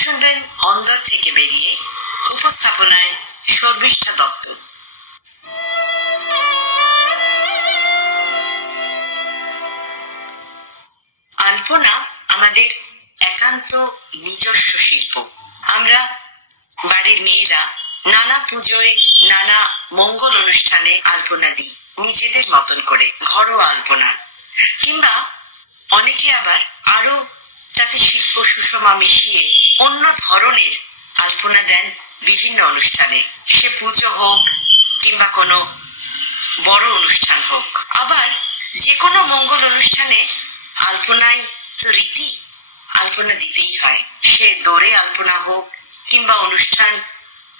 শুনবেন অন্দর থেকে বেরিয়ে, উপস্থাপনায় শর্মিষ্ঠা দত্ত। আলপনা আমাদের একান্ত নিজস্ব শিল্প। আমরা বাড়ির মেয়েরা নানা পুজোয়, নানা মঙ্গল অনুষ্ঠানে আলপনা দিই নিজেদের মতন করে, ঘরোয়া আলপনা। কিংবা অনেকে আবার আরো তাতে শিল্প সুষমা মিশিয়ে অন্য ধরনের আলপনা দেন বিভিন্ন অনুষ্ঠানে, সে পুজো হোক কিংবা কোনো বড় অনুষ্ঠান হোক। আবার যে কোনো মঙ্গল অনুষ্ঠানে আলপনাই তো রীতি, আলপনা দিতেই হয়। সে দোরে আলপনা হোক কিংবা অনুষ্ঠান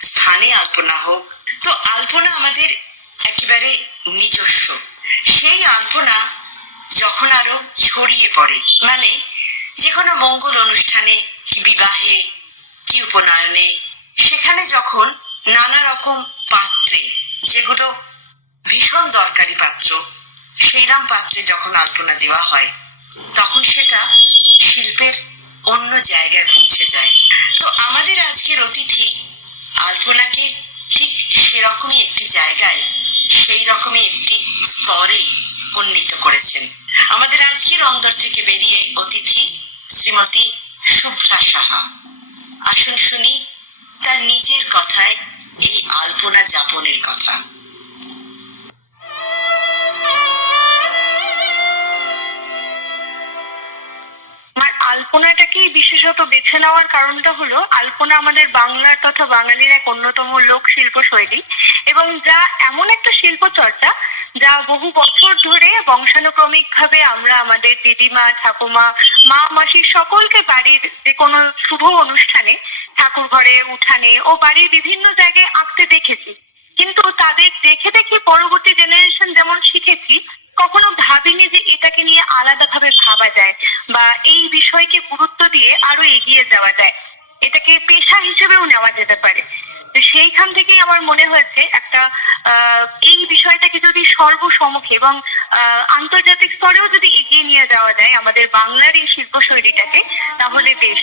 স্থানে আলপনা হোক। তো আলপনা আমাদের একেবারে নিজস্ব। সেই আলপনা যখন আরো ছড়িয়ে পড়ে, মানে যে কোনো মঙ্গল অনুষ্ঠানে কি বিবাহে কি উপনয়নে, সেখানে যখন নানা রকম পাত্রে, যেগুলো ভীষণ দরকারি পাত্র, সেইরাম পাত্রে যখন আলপনা দেওয়া হয়, তখন সেটা শিল্পের অন্য জায়গায় পৌঁছে যায়। তো আমাদের আজকের অতিথি আলপনাকে ঠিক সেরকমই একটি জায়গায়, সেই রকমই একটি স্তরে উন্নীত করেছেন। আমাদের আজকের অন্দর থেকে বেরিয়ে অতিথি শ্রীমতী শুভ্রা সাহা। আসুন শুনি তার নিজের কথায় এই আলপনা যাপনের কথা। আলপনাটাকে বিশেষত বেছে নেওয়ার কারণটা হলো, আলপনা আমাদের বাংলার তথা বাঙালির এক অন্যতম লোক শিল্প শৈলী, এবং যা এমন একটা শিল্প চর্চা যা বহু বছর ধরে বংশানুক্রমিক ভাবে আমরা আমাদের দিদিমা, ঠাকুমা, মা, মাসির সকলকে বাড়ির যে কোনো শুভ অনুষ্ঠানে, ঠাকুর ঘরে, উঠানে ও বাড়ির বিভিন্ন জায়গায় আঁকতে দেখেছি। কিন্তু তাদের দেখে দেখে পরবর্তী জেনারেশন যেমন শিখেছি, কখনো ভাবিনি যে এটাকে নিয়ে আলাদাভাবে ভাবা যায় বা এই বিষয়কে গুরুত্ব দিয়ে আরো এগিয়ে যাওয়া যায়, এটাকে পেশা হিসেবেও নেওয়া যেতে পারে। সেইখান থেকেই আমার মনে হয়েছে একটা এই বিষয়টাকে যদি সর্বসমুখে এবং আন্তর্জাতিক স্তরেও যদি এগিয়ে নিয়ে যাওয়া যায় আমাদের বাংলার এই শিল্প শৈলীটাকে, তাহলে বেশ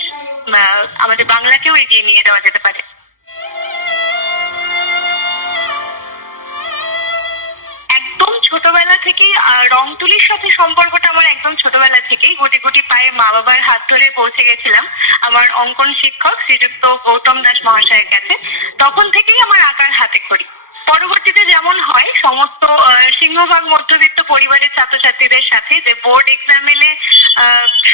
আমাদের বাংলাকেও এগিয়ে নিয়ে যাওয়া যেতে পারে। একদম ছোটবেলা থেকেই রং তুলির সাথে সম্পর্কটা আমার একদম ছোটবেলা থেকেই। গুটি গুটি পায়ে মা বাবার হাত ধরে পৌঁছে গেছিলাম আমার অঙ্কন শিক্ষক শ্রীযুক্ত গৌতম দাস মহাশয়ের কাছে। তখন থেকেই আমার আঁকার হাতে খড়ি। পরবর্তীতে যেমন হয় সমস্ত সিংহভাগ মধ্যবিত্ত পরিবারের ছাত্রছাত্রীদের সাথে, যে বোর্ড এক্সাম এলে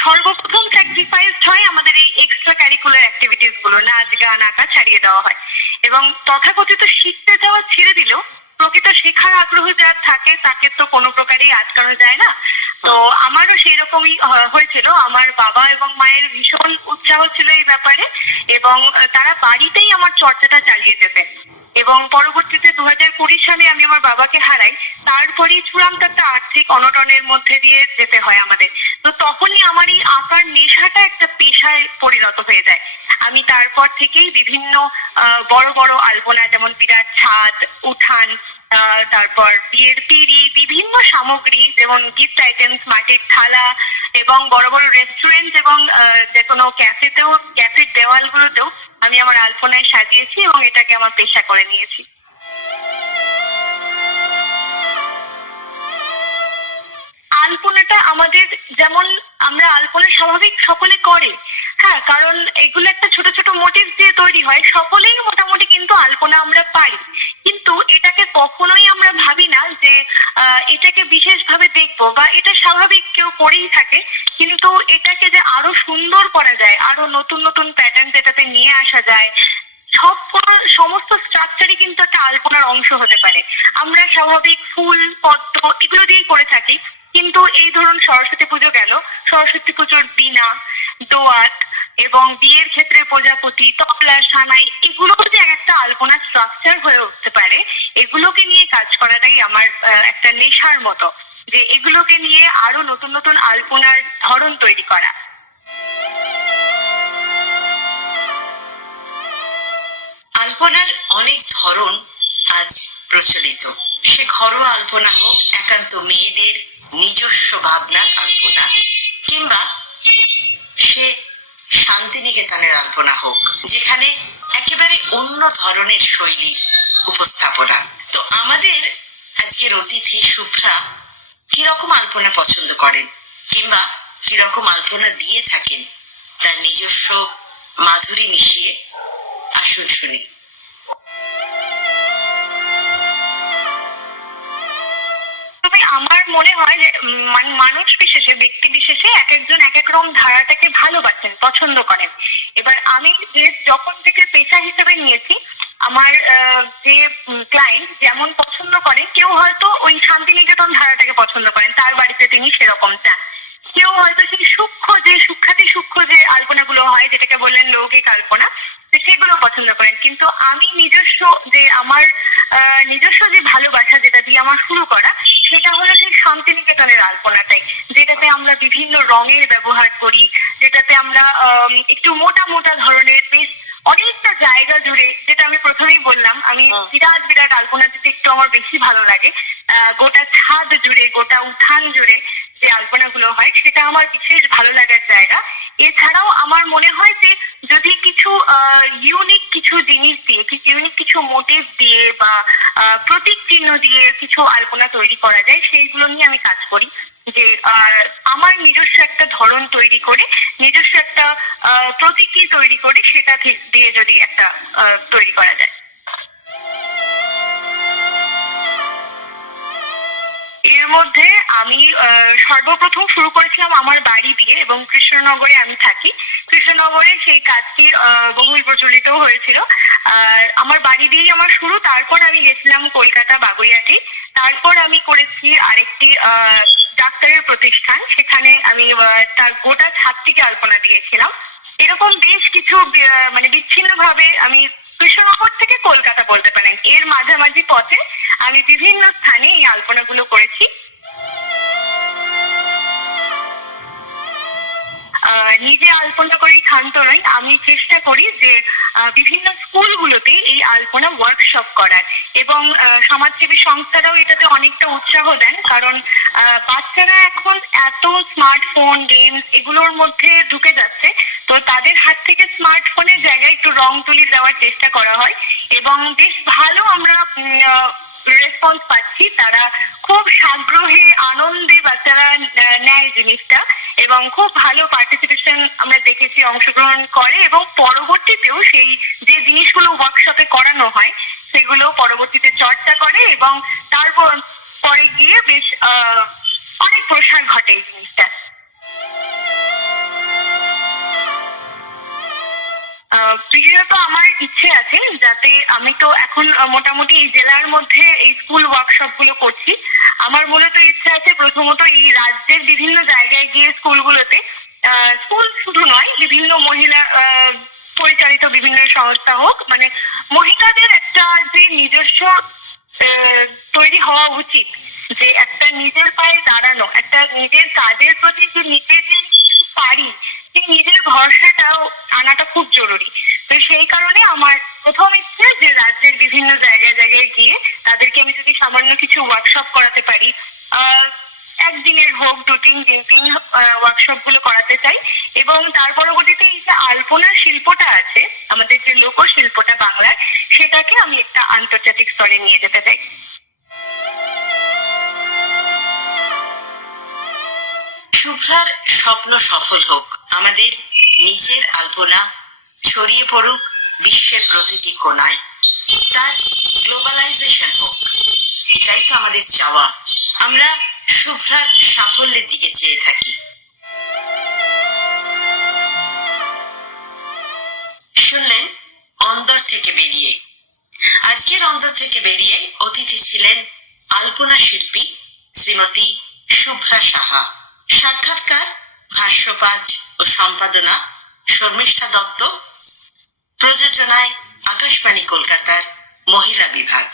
সর্বপ্রথম স্যাক্রিফাইস হয় আমাদের এই এক্সট্রা ক্যারিকুলার অ্যাক্টিভিটিস গুলো, নাচ, গান, আঁকা ছাড়িয়ে দেওয়া হয়। এবং তথাকথিত শিখতে যাওয়া ছেড়ে দিলেও প্রকৃত শেখার আগ্রহ যার থাকে তাকে তো কোনো প্রকারই আটকানো যায় না। তো আমারও সেই রকমই হয়েছিল। আমার বাবা এবং মায়ের ভীষণ উৎসাহ ছিল এই ব্যাপারে, এবং তারা বাড়িতেই আমার চর্চাটা চালিয়ে যেতেন। এবং পরবর্তীতে 2020 সালে আমি আমার বাবাকে হারাই। তারপরেই চূড়ান্ত একটা আর্থিক অনটনের মধ্যে দিয়ে যেতে হয় আমাদের। তো তখনই আমার এই আঁকার নেশাটা একটা পেশায় পরিণত হয়ে যায়। আমি তারপর থেকেই বিভিন্ন বড় বড় আলপনা, যেমন বিরাট ছাদ, উঠান, তারপর বিয়ের পিঁড়ি, বিভিন্ন সামগ্রী যেমন গিফট আইটেমস, মাটির থালা, এবং বড় বড় রেস্টুরেন্ট এবং যে কোনো ক্যাফেতেও, ক্যাফের দেওয়ালগুলোতেও আমি আমার আলপনায় সাজিয়েছি এবং এটাকে আমার পেশা করে নিয়েছি। আলপনাটা আমাদের, যেমন আমরা আলপনা স্বাভাবিক সকলে করে, হ্যাঁ, কারণ এগুলো একটা ছোট ছোট মোটিভ দিয়ে তৈরি হয়, সকলেই মোটামুটি কিন্তু আলপনা আমরা পারি। কিন্তু এটাকে কখনোই আমরা ভাবি না যে এটাকে বিশেষভাবে দেখবো, বা এটা স্বাভাবিক কেউ করেই থাকে, কিন্তু এটাকে যে আরো সুন্দর করা যায়, আরো নতুন নতুন প্যাটার্ন যেটাতে নিয়ে আসা যায়, সমস্ত স্ট্রাকচারই কিন্তু একটা আলপনার অংশ হতে পারে। আমরা স্বাভাবিক ফুল, পদ্ম এগুলো দিয়েই করে থাকি, কিন্তু এই ধরুন সরস্বতী পুজো গেল, সরস্বতী পুজোর বীণা, দোয়াত এবং বিয়ের ক্ষেত্রে প্রজাপতি, তবলা, সানাই, এগুলো যে একটা আলপনার স্ট্রাকচার হয়ে উঠতে পারে, এগুলোকে নিয়ে কাজ করাটাই আমার একটা নেশার মতো, যে এগুলোকে নিয়ে আরো নতুন নতুন আলপনার ধরন তৈরি করা। আলপনার অনেক ধরন আজ প্রচলিত। সে ঘরোয়া আলপনা হোক, একান্ত মেয়েদের নিজস্ব ভাবনার আলপনা, কিংবা সে শান্তিনিকেতনের আলপনা হোক, যেখানে একেবারে অন্য ধরনের শৈলীর উপস্থাপনা। তো আমাদের আজকের অতিথি শুভ্রা কিরকম আলপনা পছন্দ করেন কিংবা কিরকম আলপনা দিয়ে থাকেন তার নিজস্ব মাধুরী মিশিয়ে আসুন শুনি। তবে আমার মনে হয় যে মানুষ বিশেষে, ব্যক্তি বিশেষে এক একজন এক এক রকম ধারাটাকে ভালোবাসেন, পছন্দ করেন। এবার আমি যে যখন থেকে পেশা হিসেবে নিয়েছি, আমার যে ক্লায়েন্ট যেমন পছন্দ করেন, কেউ হয়তো ওই শান্তিনিকেতন ধারাটাকে পছন্দ করেন, তার বাড়িতে তিনি সেরকম চান। কেউ হয়তো সেই সূক্ষ্ম যে আলপনাগুলো হয়, যেটাকে বললেন লৌকিক আলপনা, সেগুলো পছন্দ করেন। কিন্তু আমি আমার নিজস্ব যে ভালোবাসা, যেটা দিয়ে আমার শুরু করা, সেটা হলো সেই শান্তিনিকেতনের আলপনাটাই, যেটাতে আমরা বিভিন্ন রঙের ব্যবহার করি, যেটাতে আমরা একটু মোটা মোটা ধরনের, বেশ অনেকটা জায়গা জুড়ে, যেটা আমি প্রথমেই বললাম, আমি বিরাট বিরাট আলপনা দিতে একটু আমার বেশি ভালো লাগে। গোটা ছাদ জুড়ে, গোটা উঠান জুড়ে যে আলপনাগুলো হয়, সেটা আমার বিশেষ ভালো লাগার জায়গা। এছাড়াও আমার মনে হয় যে যদি কিছু ইউনিক কিছু জিনিস দিয়ে, ইউনিক কিছু মোটিভ দিয়ে বা প্রতীক চিহ্ন দিয়ে কিছু আলপনা তৈরি করা যায়, সেইগুলো নিয়ে আমি কাজ করি। যে আমার নিজস্ব একটা ধরন তৈরি করে, নিজস্ব একটা প্রতীকী তৈরি করে, সেটা দিয়ে যদি একটা তৈরি করা যায়। এর মধ্যে আমি সর্বপ্রথম শুরু করেছিলাম আমার বাড়ি দিয়ে, এবং কৃষ্ণনগরে আমি থাকি। কৃষ্ণনগরে সেই কাজটি বহুল প্রচলিত হয়েছিল। আমার বাড়ি দিয়েই আমার শুরু। তারপর আমি গেছিলাম কলকাতা বাগুইআটি। তারপর আমি করেছি আরেকটি ডাক্তারের প্রতিষ্ঠান, সেখানে আমি তার গোটা ছাদটিকে আলপনা দিয়েছিলাম। এরকম বেশ কিছু বিচ্ছিন্ন ভাবে আমি কৃষ্ণনগর থেকে কলকাতা বলতে পারেন, এর মাঝামাঝি পথে আমি বিভিন্ন স্থানে এই আলপনাগুলো করেছি। নিজে আলপনা করেই ক্ষান্ত নই, আমি চেষ্টা করি যে বিভিন্ন স্কুলগুলোতে এই আলপনা ওয়ার্কশপ করার, এবং সমাজসেবী সংস্থারাও এটাতে অনেকটা উৎসাহ দেন, কারণ বাচ্চারা এখন এত স্মার্টফোন, গেমস এগুলোর মধ্যে ঢুকে যাচ্ছে। তো তাদের হাত থেকে স্মার্টফোনের জায়গায় একটু রং তুলি দেওয়ার চেষ্টা করা হয়, এবং বেশ ভালো আমরা রেসপন্স পাচ্ছি। তারা খুব সাগ্রহে, আনন্দে বাচ্চারা নেয় জিনিসটা, এবং খুব ভালো পার্টিসিপেশন আমরা দেখেছি, অংশগ্রহণ করে, এবং পরবর্তীতেও সেই যে জিনিসগুলো ওয়ার্কশপে করানো হয় সেগুলো পরবর্তীতে চর্চা করে, এবং তারপর পরে গিয়ে বেশ অনেক প্রসার ঘটে এই জিনিসটা। বিশেষত আমার ইচ্ছে আছে যাতে, আমি তো এখন মোটামুটি এই জেলার মধ্যে এই স্কুল ওয়ার্কশপ গুলো করছি। আমার মূলত ইচ্ছা আছে প্রথমত এই রাজ্যের বিভিন্ন জায়গায় গিয়ে স্কুলগুলোতে, স্কুল শুধু নয়, বিভিন্ন মহিলা পরিচালিত বিভিন্ন সংস্থা হোক, মহিলাদের একটা যে নিজস্ব তৈরি হওয়া উচিত, যে একটা নিজের পায়ে দাঁড়ানো, একটা নিজের কাজের প্রতি যে নিজের যে পারি, সেই নিজের ভরসাটাও আনাটা খুব জরুরি। তো সেই কারণে আমার প্রথম ইচ্ছে যে রাজ্যের বিভিন্ন জায়গায় জায়গায় গিয়ে তাদেরকে আমি যদি সামান্য কিছু ওয়ার্কশপ করাতে পারি, একদিনের হোক, 2-3 দিন ওয়ার্কশপ গুলো করাতে চাই, এবং তার পরবর্তীতে এই যে আলপনার শিল্পটা আছে, আমাদের যে লোকশিল্পটা বাংলার, সেটাকে আমি একটা আন্তর্জাতিক স্তরে নিয়ে যেতে চাই। শুভ্রার স্বপ্ন সফল হোক, আমাদের নিজের আলপনা ছড়িয়ে পড়ুক বিশ্বের প্রতিটি কোণায়, তার গ্লোবালাইজেশন হোক, এটাই তো আমাদের চাওয়া। আমরা শুভ্রার সাফল্যের দিকে চেয়ে থাকি। শুনলেন অন্দর থেকে বেরিয়ে। আজকের অন্দর থেকে বেরিয়ে অতিথি ছিলেন আলপনা শিল্পী শ্রীমতী শুভ্রা সাহা। সাক্ষাৎকার, ভাষ্যপাঠ ও সম্পাদনা শর্মিষ্ঠা দত্ত। প্রযোজনায় আকাশবাণী কলকাতার মহিলা বিভাগ।